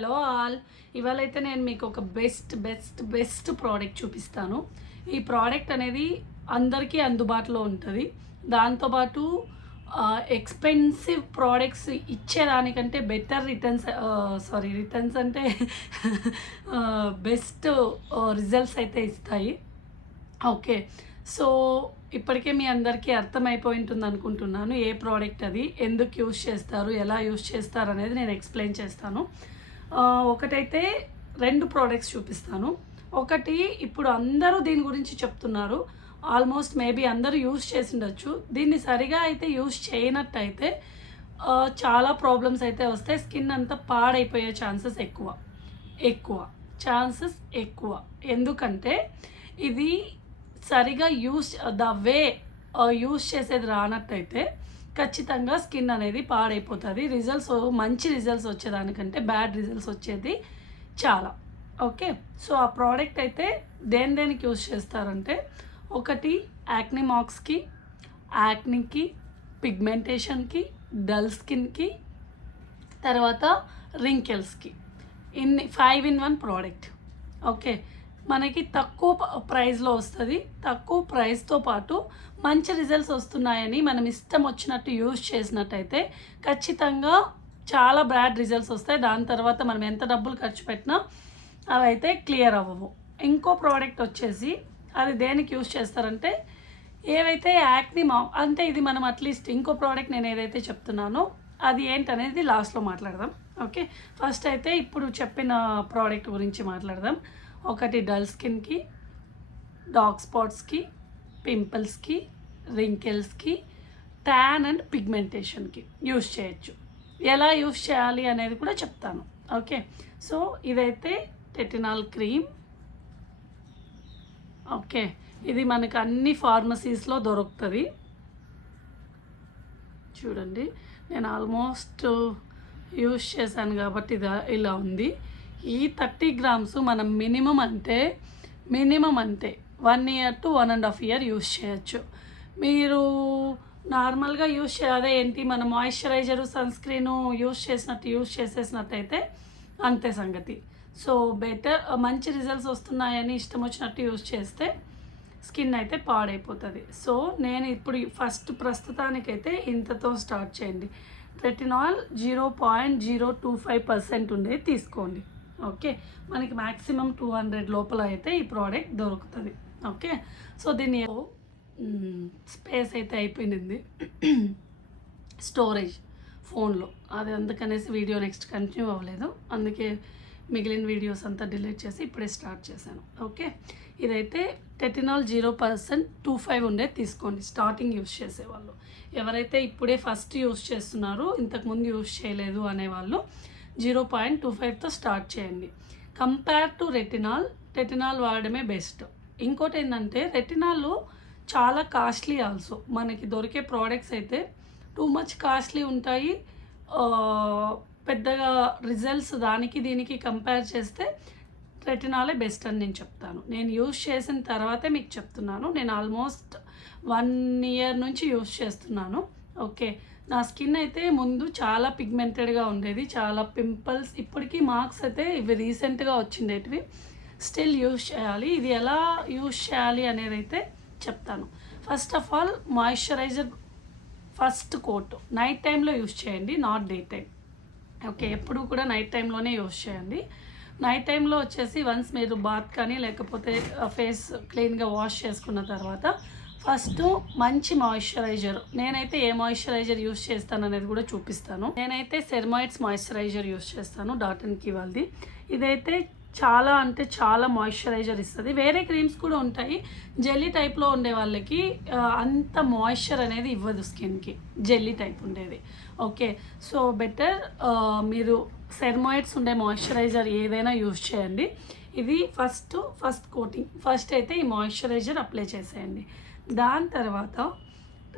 Hello all, ఇవాళ అయితే నేను మీకు ఒక బెస్ట్ ప్రోడక్ట్ చూపిస్తాను. ఈ ప్రోడక్ట్ అనేది అందరికీ అందుబాటులో ఉంటుంది. దాంతోపాటు ఎక్స్పెన్సివ్ ప్రోడక్ట్స్ ఇచ్చేదానికంటే బెటర్ రిటర్న్స్ అంటే బెస్ట్ రిజల్ట్స్ అయితే ఇస్తాయి. ఓకే, సో ఇప్పటికే మీ అందరికీ అర్థమైపోయి ఉంటుంది అనుకుంటున్నాను ఏ ప్రోడక్ట్ అది, ఎందుకు యూజ్ చేస్తారు, ఎలా యూజ్ చేస్తారు అనేది నేను ఎక్స్ప్లెయిన్ చేస్తాను. ఒకటైతే 2 ప్రోడక్ట్స్ చూపిస్తాను. ఒకటి ఇప్పుడు అందరూ దీని గురించి చెప్తున్నారు, ఆల్మోస్ట్ మేబీ అందరూ యూజ్ చేసి ఉండొచ్చు. దీన్ని సరిగా అయితే యూజ్ చేయనట్టయితే చాలా ప్రాబ్లమ్స్ అయితే వస్తాయి. స్కిన్ అంతా పాడైపోయే ఛాన్సెస్ ఎక్కువ. ఎందుకంటే ఇది సరిగా యూజ్ చేసేది రానట్టయితే ఖచ్చితంగా స్కిన్ అనేది పాడైపోతుంది. మంచి రిజల్ట్స్ వచ్చేదానికంటే బ్యాడ్ రిజల్ట్స్ వచ్చేది చాలా. ఓకే, సో ఆ ప్రోడక్ట్ అయితే దేనికి యూజ్ చేస్తారంటే, ఒకటి యాక్ని మార్క్స్కి, యాక్నీకి, పిగ్మెంటేషన్కి, డల్ స్కిన్కి, తర్వాత రింకెల్స్కి, 5 in 1 ప్రోడక్ట్. ఓకే, మనకి తక్కువ ప్రైస్లో వస్తుంది. తక్కువ ప్రైస్తో పాటు మంచి రిజల్ట్స్ వస్తున్నాయని మనం ఇష్టం వచ్చినట్టు యూజ్ చేసినట్టయితే ఖచ్చితంగా చాలా బ్యాడ్ రిజల్ట్స్ వస్తాయి. దాని తర్వాత మనం ఎంత డబ్బులు ఖర్చు పెట్టినా అవి అయితే క్లియర్ అవ్వవు. ఇంకో ప్రోడక్ట్ వచ్చేసి అది దేనికి యూజ్ చేస్తారంటే, ఏవైతే అంటే ఇది మనం అట్లీస్ట్ ఇంకో ప్రోడక్ట్ నేను ఏదైతే చెప్తున్నానో అది ఏంటనేది లాస్ట్లో మాట్లాడదాం. ఓకే, ఫస్ట్ అయితే ఇప్పుడు చెప్పిన ప్రోడక్ట్ గురించి మాట్లాడదాం. ఒకటి డల్ స్కిన్కి, డార్క్ స్పాట్స్కి, పింపుల్స్కి, రింకెల్స్కి, ట్యాన్ అండ్ పిగ్మెంటేషన్కి యూజ్ చేయొచ్చు. ఎలా యూజ్ చేయాలి అనేది కూడా చెప్తాను. ఓకే, సో ఇదైతే రెటినాల్ క్రీమ్. ఓకే, ఇది మనకు అన్ని ఫార్మసీస్లో దొరుకుతుంది. చూడండి, నేను ఆల్మోస్ట్ యూజ్ చేశాను కాబట్టి ఇది ఇలా ఉంది. ఈ 30 grams మనం మినిమం అంటే 1 year to 1.5 years యూజ్ చేయొచ్చు. మీరు నార్మల్గా యూజ్ చేయాలి ఏంటి, మన మాయిశ్చరైజరు, సన్స్క్రీను యూజ్ చేసేసినట్టయితే అంతే సంగతి. సో మంచి రిజల్ట్స్ వస్తున్నాయని ఇష్టం వచ్చినట్టు యూజ్ చేస్తే స్కిన్ అయితే పాడైపోతుంది. సో నేను ఇప్పుడు ప్రస్తుతానికైతే ఇంతతో స్టార్ట్ చేయండి. రెటినాల్ 0.025% ఉండేది తీసుకోండి. ఓకే, మనకి మ్యాక్సిమం 200 లోపల అయితే ఈ ప్రోడక్ట్ దొరుకుతుంది. ఓకే, సో దీని స్పేస్ అయితే అయిపోయింది స్టోరేజ్ ఫోన్లో, అది అందుకనేసి వీడియో నెక్స్ట్ కంటిన్యూ అవ్వలేదు. అందుకే మిగిలిన వీడియోస్ అంతా డిలీట్ చేసి ఇప్పుడే స్టార్ట్ చేశాను. ఓకే, ఇదైతే రెటినాల్ 0.25 ఉండేది తీసుకోండి. స్టార్టింగ్ యూజ్ చేసేవాళ్ళు, ఎవరైతే ఇప్పుడే ఫస్ట్ యూజ్ చేస్తున్నారో ఇంతకుముందు యూజ్ చేయలేదు అనేవాళ్ళు 0.25తో స్టార్ట్ చేయండి. కంపేర్ టు రెటినాల్ వాడడమే బెస్ట్. ఇంకోటి ఏంటంటే, రెటినాల్ చాలా కాస్ట్లీ ఆల్సో. మనకి దొరికే ప్రోడక్ట్స్ అయితే టూ మచ్ కాస్ట్లీ ఉంటాయి. పెద్దగా రిజల్ట్స్ దీనికి కంపేర్ చేస్తే రెటినాలే బెస్ట్ అని నేను చెప్తాను. నేను యూజ్ చేసిన తర్వాతే మీకు చెప్తున్నాను. నేను ఆల్మోస్ట్ 1 year నుంచి యూజ్ చేస్తున్నాను. ఓకే, నా స్కిన్ అయితే ముందు చాలా పిగ్మెంటెడ్గా ఉండేది, చాలా పింపుల్స్. ఇప్పటికీ మార్క్స్ అయితే ఇవి రీసెంట్గా వచ్చిండేటివి. స్టిల్ యూజ్ చేయాలి. ఇది ఎలా యూజ్ చేయాలి అనేది అయితే చెప్తాను. First of all moisturiser first coat night టైంలో యూజ్ చేయండి, నాట్ డే టైం. ఓకే, ఎప్పుడు కూడా నైట్ టైంలోనే యూజ్ చేయండి. నైట్ టైంలో వచ్చేసి వన్స్ మీరు బాత్ కానీ లేకపోతే ఫేస్ క్లీన్గా వాష్ చేసుకున్న తర్వాత ఫస్ట్ మంచి మాయిశ్చరైజర్, నేనైతే ఏ మాయిశ్చరైజర్ యూజ్ చేస్తాను అనేది కూడా చూపిస్తాను. నేనైతే సెరమైడ్స్ మాయిశ్చరైజర్ యూజ్ చేస్తాను, డాట్ అండ్ కీ వాళ్ళది. ఇదైతే చాలా మాయిశ్చరైజర్ ఇస్తుంది. వేరే క్రీమ్స్ కూడా ఉంటాయి, జెల్లీ టైప్లో ఉండే వాళ్ళకి అంత మాయిశ్చర్ అనేది ఇవ్వదు స్కిన్కి, జెల్లీ టైప్ ఉండేది. ఓకే, సో బెటర్ మీరు సెరమైడ్స్ ఉండే మాయిశ్చరైజర్ ఏదైనా యూజ్ చేయండి. ఇది ఫస్ట్ కోటింగ్. ఫస్ట్ అయితే ఈ మాయిశ్చరైజర్ అప్లై చేసేయండి. దాని తర్వాత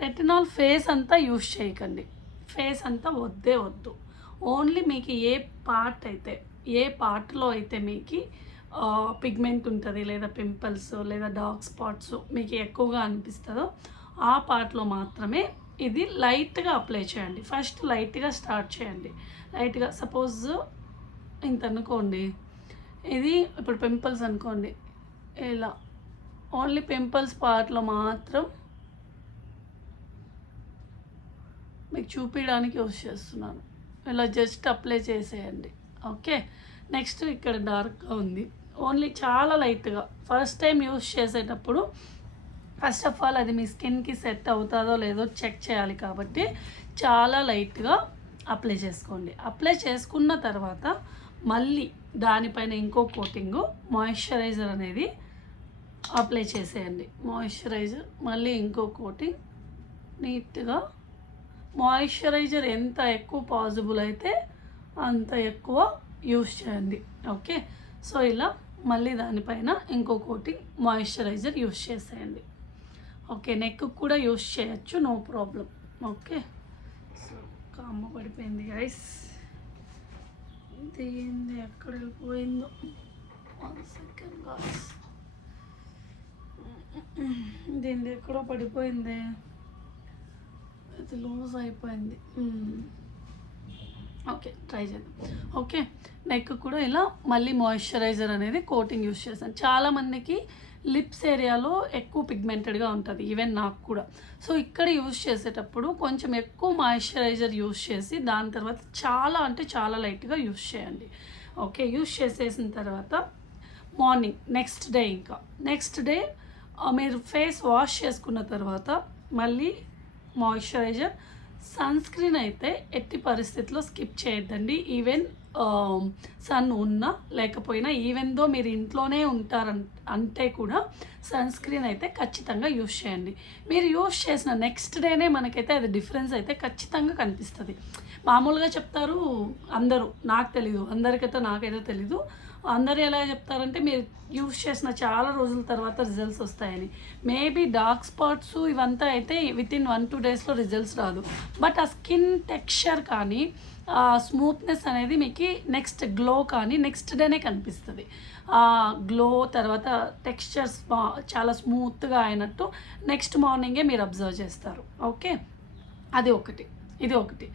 రెటినాల్ ఫేస్ అంతా యూజ్ చేయకండి, ఫేస్ అంతా వద్దు. ఓన్లీ మీకు ఏ పార్ట్లో అయితే మీకు పిగ్మెంట్ ఉంటుంది, లేదా పింపుల్స్ లేదా డార్క్ స్పాట్స్ మీకు ఎక్కువగా అనిపిస్తుందో ఆ పార్ట్లో మాత్రమే ఇది లైట్గా అప్లై చేయండి. ఫస్ట్ లైట్గా స్టార్ట్ చేయండి. లైట్గా సపోజ్ ఇంత అనుకోండి. ఇది ఇప్పుడు పింపుల్స్ అనుకోండి, ఇలా ఓన్లీ పింపుల్స్ పార్ట్లో మాత్రం మీకు చూపించడానికి యూస్ చేస్తున్నాను. ఇలా జస్ట్ అప్లై చేసేయండి. ఓకే, నెక్స్ట్ ఇక్కడ డార్క్గా ఉంది, ఓన్లీ చాలా లైట్గా. ఫస్ట్ టైం యూస్ చేసేటప్పుడు ఫస్ట్ ఆఫ్ ఆల్ అది మీ స్కిన్కి సెట్ అవుతుందో లేదో చెక్ చేయాలి, కాబట్టి చాలా లైట్గా అప్లై చేసుకోండి. అప్లై చేసుకున్న తర్వాత మళ్ళీ దానిపైన ఇంకో కోటింగు మాయిశ్చరైజర్ అనేది అప్లై చేసేయండి. మాయిశ్చరైజర్ మళ్ళీ ఇంకో కోటింగ్ నీట్గా. మాయిశ్చరైజర్ ఎంత ఎక్కువ పాసిబుల్ అయితే అంత ఎక్కువ యూస్ చేయండి. ఓకే, సో ఇలా మళ్ళీ దానిపైన ఇంకో కోటింగ్ మాయిశ్చరైజర్ యూస్ చేసేయండి. ఓకే, నెక్ కూడా యూస్ చేయొచ్చు, నో ప్రాబ్లం. ఓకే, సో కామ్మ పడిపోయింది గైస్. దీన్ని ఎక్కడ వెళ్ళిపోయిందో, 1 సెకండ్ గైస్. దీన్ని ఎక్కడో పడిపోయింది, ఇది లూజ్ అయిపోయింది. ఓకే, ట్రై చేద్దాం. ఓకే, నెక్ కూడా ఇలా మళ్ళీ మాయిశ్చరైజర్ అనేది కోటింగ్ యూస్ చేశాను. చాలామందికి లిప్స్ ఏరియాలో ఎక్కువ పిగ్మెంటెడ్గా ఉంటుంది, ఈవెన్ నాకు కూడా. సో ఇక్కడ యూస్ చేసేటప్పుడు కొంచెం ఎక్కువ మాయిశ్చరైజర్ యూస్ చేసి దాని తర్వాత చాలా అంటే చాలా లైట్గా యూస్ చేయండి. ఓకే, యూస్ చేసేసిన తర్వాత మార్నింగ్ నెక్స్ట్ డే మీరు ఫేస్ వాష్ చేసుకున్న తర్వాత మళ్ళీ మాయిశ్చరైజర్. సన్ స్క్రీన్ అయితే ఎట్టి పరిస్థితిలో స్కిప్ చేయొద్దండి. ఈవెన్ సన్ ఉన్నా లేకపోయినా, ఈవెన్ దో మీరు ఇంట్లోనే అంటే కూడా సన్ స్క్రీన్ అయితే ఖచ్చితంగా యూస్ చేయండి. మీరు యూస్ చేసిన నెక్స్ట్ డేనే మనకైతే అది డిఫరెన్స్ అయితే ఖచ్చితంగా కనిపిస్తుంది. మామూలుగా చెప్తారు అందరూ, నాకు తెలీదు, అందరికైతే నాకైతే తెలీదు. అందరూ ఎలా చెప్తారంటే మీరు యూస్ చేసిన చాలా రోజుల తర్వాత రిజల్ట్స్ వస్తాయని. మేబీ డార్క్ స్పాట్స్ ఇవంతా అయితే వితిన్ 1-2 డేస్లో రిజల్ట్స్ రాదు, బట్ ఆ స్కిన్ టెక్స్చర్ కానీ స్మూత్నెస్ అనేది మీకు నెక్స్ట్ గ్లో కానీ నెక్స్ట్ డేనే కనిపిస్తుంది. గ్లో తర్వాత టెక్స్చర్స్ చాలా స్మూత్గా అయినట్టు నెక్స్ట్ మార్నింగే మీరు అబ్జర్వ్ చేస్తారు. ఓకే, అది ఒకటి. ఇది ఒకటి.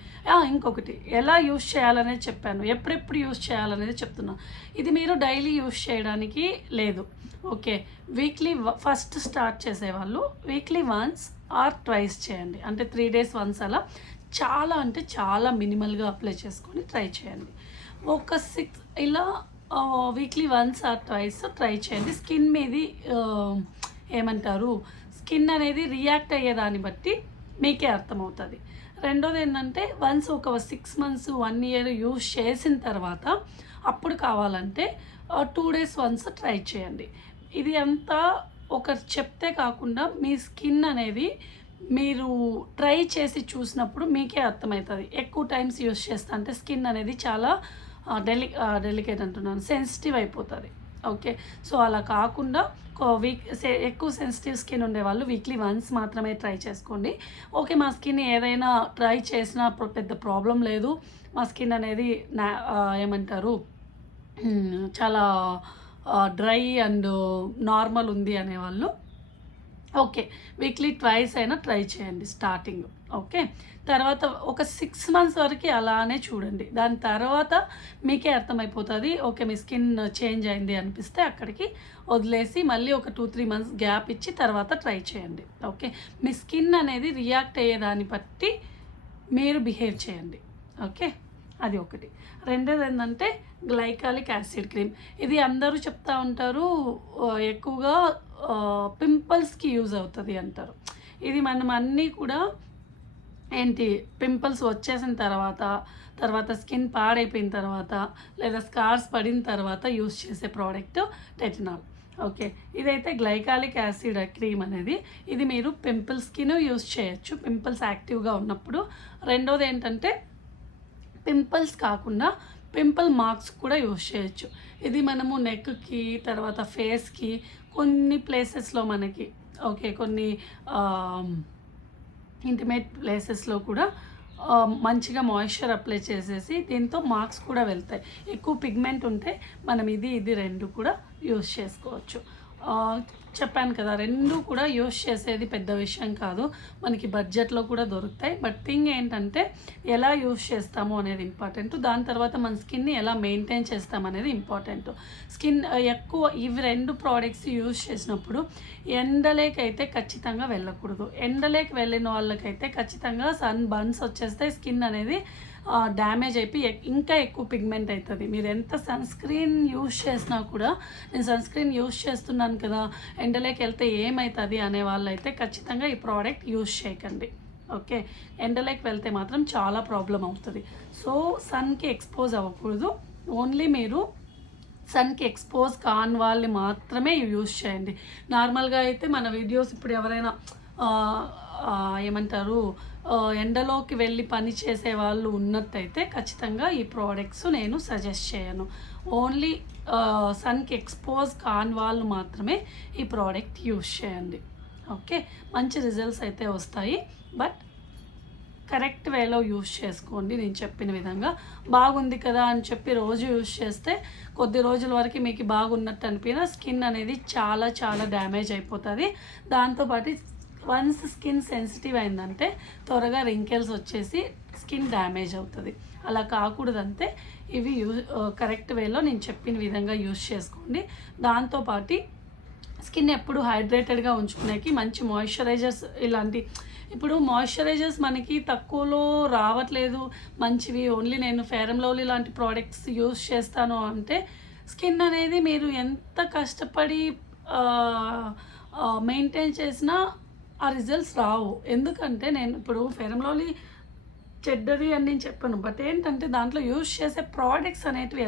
ఇంకొకటి ఎలా యూస్ చేయాలనేది చెప్పాను, ఎప్పుడెప్పుడు యూస్ చేయాలనేది చెప్తున్నా. ఇది మీరు డైలీ యూస్ చేయడానికి లేదు. ఓకే, వీక్లీ ఫస్ట్ స్టార్ట్ చేసేవాళ్ళు వీక్లీ వన్స్ ఆర్ ట్వైస్ చేయండి, అంటే 3 days వన్స్ అలా. చాలా అంటే చాలా మినిమల్గా అప్లై చేసుకొని ట్రై చేయండి. ఒక 6 ఇలా weekly once or twice try చేయండి. స్కిన్ మీది ఏమంటారు, స్కిన్ అనేది రియాక్ట్ అయ్యేదాన్ని బట్టి మీకే అర్థమవుతుంది. రెండోది ఏంటంటే వన్స్ ఒక 6 months 1 year యూస్ చేసిన తర్వాత అప్పుడు కావాలంటే 2 days వన్స్ ట్రై చేయండి. ఇది అంతా ఒకరు చెప్తే కాకుండా మీ స్కిన్ అనేది మీరు ట్రై చేసి చూసినప్పుడు మీకే అర్థమవుతుంది. ఎక్కువ టైమ్స్ యూస్ చేస్తా అంటే స్కిన్ అనేది చాలా డెలికేట్ అంటున్నాను, సెన్సిటివ్ అయిపోతుంది. ఓకే, సో అలా కాకుండా ఎక్కువ సెన్సిటివ్ స్కిన్ ఉండేవాళ్ళు వీక్లీ వన్స్ మాత్రమే ట్రై చేసుకోండి. ఓకే, మా స్కిన్ ఏదైనా ట్రై చేసినా పెద్ద ప్రాబ్లం లేదు, మా స్కిన్ అనేది ఏమంటారు చాలా డ్రై అండ్ నార్మల్ ఉంది అనేవాళ్ళు ఓకే, వీక్లీ ట్వైస్ అయినా ట్రై చేయండి స్టార్టింగ్. ఓకే, తర్వాత ఒక 6 months వరకు అలానే చూడండి. దాని తర్వాత మీకే అర్థమైపోతుంది. ఓకే, మీ స్కిన్ చేంజ్ అయింది అనిపిస్తే అక్కడికి వదిలేసి మళ్ళీ ఒక 2-3 months గ్యాప్ ఇచ్చి తర్వాత ట్రై చేయండి. ఓకే, మీ స్కిన్ అనేది రియాక్ట్ అయ్యేదాన్ని బట్టి మీరు బిహేవ్ చేయండి. ఓకే, అది ఒకటి. రెండోది ఏంటంటే గ్లైకాలిక్ యాసిడ్ క్రీమ్. ఇది అందరూ చెప్తా ఉంటారు, ఎక్కువగా పింపుల్స్కి యూజ్ అవుతుంది అంటారు. ఇది మనం అన్నీ కూడా ఏంటి, పింపుల్స్ వచ్చేసిన తర్వాత స్కిన్ పాడైపోయిన తర్వాత లేదా స్కార్స్ పడిన తర్వాత యూస్ చేసే ప్రోడక్ట్ రెటినాల్. ఓకే, ఇదైతే గ్లైకాలిక్ యాసిడ్ క్రీమ్ అనేది, ఇది మీరు పింపుల్స్కిను యూస్ చేయొచ్చు పింపుల్స్ యాక్టివ్గా ఉన్నప్పుడు. రెండోది ఏంటంటే పింపుల్స్ కాకుండా పింపుల్ మార్క్స్ కూడా యూస్ చేయొచ్చు. ఇది మనము నెక్కి తర్వాత ఫేస్కి కొన్ని ప్లేసెస్లో మనకి ఓకే, కొన్ని ఇంటిమేట్ ప్లేసెస్లో కూడా మంచిగా మాయిశ్చర్ అప్లై చేసేసి దీంతో మార్క్స్ కూడా వెళ్తాయి. ఎక్కువ పిగ్మెంట్ ఉంటే మనం ఇది రెండు కూడా యూస్ చేసుకోవచ్చు. చెప్పాను కదా, రెండు కూడా యూస్ చేసేది పెద్ద విషయం కాదు, మనకి బడ్జెట్లో కూడా దొరుకుతాయి. బట్ థింగ్ ఏంటంటే ఎలా యూస్ చేస్తాము అనేది ఇంపార్టెంట్. దాని తర్వాత మన స్కిన్ని ఎలా మెయింటైన్ చేస్తామనేది ఇంపార్టెంట్. స్కిన్ ఎక్కువ ఇవి రెండు ప్రోడక్ట్స్ యూస్ చేసినప్పుడు ఎండలేకైతే ఖచ్చితంగా వెళ్ళకూడదు. ఎండలేకి వెళ్ళిన వాళ్ళకైతే ఖచ్చితంగా సన్ బర్న్స్ వచ్చేస్తే స్కిన్ అనేది డ్యామేజ్ అయిపోయి ఇంకా ఎక్కువ పిగ్మెంట్ అవుతుంది. మీరు ఎంత సన్ స్క్రీన్ యూస్ చేసినా కూడా, నేను సన్ స్క్రీన్ యూస్ చేస్తున్నాను కదా ఎండలోకి వెళ్తే ఏమవుతుంది అనే వాళ్ళైతే ఖచ్చితంగా ఈ ప్రోడక్ట్ యూస్ చేయకండి. ఓకే, ఎండలోకి వెళ్తే మాత్రం చాలా ప్రాబ్లం అవుతుంది. సో సన్కి ఎక్స్పోజ్ అవ్వకూడదు. ఓన్లీ మీరు సన్కి ఎక్స్పోజ్ కాని వాళ్ళు మాత్రమే యూస్ చేయండి. నార్మల్గా అయితే మన వీడియోస్ ఇప్పుడు ఎవరైనా ఏమంటారు ఎండలోకి వెళ్ళి పని చేసే వాళ్ళు ఉన్నట్టయితే ఖచ్చితంగా ఈ ప్రోడక్ట్స్ నేను సజెస్ట్ చేయను. ఓన్లీ సన్కి ఎక్స్పోజ్ కాని వాళ్ళు మాత్రమే ఈ ప్రోడక్ట్ యూస్ చేయండి. ఓకే, మంచి రిజల్ట్స్ అయితే వస్తాయి. బట్ కరెక్ట్ వేలో యూస్ చేసుకోండి. నేను చెప్పిన విధంగా బాగుంది కదా అని చెప్పి రోజు యూస్ చేస్తే కొద్ది రోజుల వరకు మీకు బాగున్నట్టు అనిపినా స్కిన్ అనేది చాలా చాలా డ్యామేజ్ అయిపోతుంది. దాంతోపాటు వన్స్ స్కిన్ సెన్సిటివ్ అయిందంటే త్వరగా రింకెల్స్ వచ్చేసి స్కిన్ డ్యామేజ్ అవుతుంది. అలా కాకూడదంటే ఇవి కరెక్ట్ వేలో నేను చెప్పిన విధంగా యూస్ చేసుకోండి. దాంతోపాటు స్కిన్ ఎప్పుడు హైడ్రేటెడ్గా ఉంచుకునేకి మంచి మాయిశ్చరైజర్స్, ఇలాంటి ఇప్పుడు మాయిశ్చరైజర్స్ మనకి తక్కువలో రావట్లేదు మంచివి, ఓన్లీ నేను ఫెయిర్ అండ్ లవ్లీ లాంటి ప్రోడక్ట్స్ యూస్ చేస్తాను అంటే స్కిన్ అనేది మీరు ఎంత కష్టపడి మెయింటైన్ చేసినా ఆ రిజల్ట్స్ రావు. ఎందుకంటే నేను ఇప్పుడు ఫెయిర్ అండ్ లవ్లీ చెడ్డది అని నేను చెప్పాను, బట్ ఏంటంటే దాంట్లో యూజ్ చేసే ప్రోడక్ట్స్ అనేటివి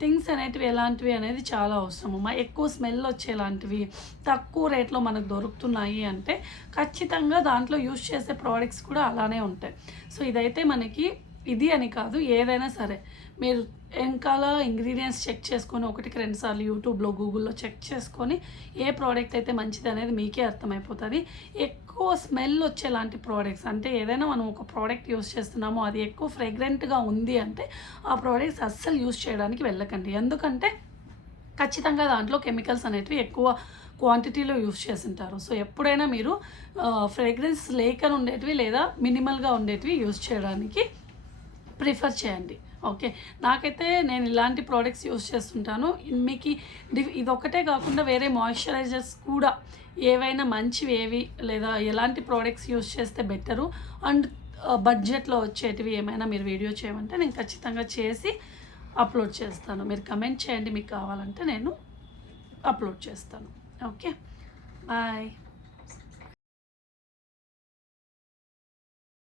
థింగ్స్ అనేటివి ఎలాంటివి అనేది చాలా అవసరము. ఎక్కువ స్మెల్ వచ్చేలాంటివి తక్కువ రేట్లో మనకు దొరుకుతున్నాయి అంటే ఖచ్చితంగా దాంట్లో యూజ్ చేసే ప్రోడక్ట్స్ కూడా అలానే ఉంటాయి. సో ఇదైతే మనకి ఇది అని కాదు, ఏదైనా సరే మీరు వెనకాల ఇంగ్రీడియంట్స్ చెక్ చేసుకొని ఒకటికి రెండు సార్లు యూట్యూబ్లో గూగుల్లో చెక్ చేసుకొని ఏ ప్రోడక్ట్ అయితే మంచిది అనేది మీకే అర్థమైపోతుంది. ఎక్కువ స్మెల్ వచ్చేలాంటి ప్రోడక్ట్స్ అంటే ఏదైనా మనం ఒక ప్రోడక్ట్ యూస్ చేస్తున్నామో అది ఎక్కువ ఫ్రేగ్రెంట్గా ఉంది అంటే ఆ ప్రోడక్ట్స్ అస్సలు యూస్ చేయడానికి వెళ్ళకండి. ఎందుకంటే ఖచ్చితంగా దాంట్లో కెమికల్స్ అనేటివి ఎక్కువ క్వాంటిటీలో యూస్ చేస్తుంటారు. సో ఎప్పుడైనా మీరు ఫ్రేగ్రెన్స్ లేక ఉండేటివి లేదా మినిమల్గా ఉండేటివి యూస్ చేయడానికి ప్రిఫర్ చేయండి. ఓకే, నాకైతే నేను ఇలాంటి ప్రోడక్ట్స్ యూస్ చేస్తుంటాను. మీకు ఇదొక్కటే కాకుండా వేరే మాయిశ్చరైజర్స్ కూడా ఏవైనా మంచివి ఏవి లేదా ఎలాంటి ప్రోడక్ట్స్ యూస్ చేస్తే బెటరు అండ్ బడ్జెట్లో వచ్చేటివి ఏమైనా మీరు వీడియో చేయమంటే నేను ఖచ్చితంగా చేసి అప్లోడ్ చేస్తాను. మీరు కమెంట్ చేయండి, మీకు కావాలంటే నేను అప్లోడ్ చేస్తాను. Okay, bye.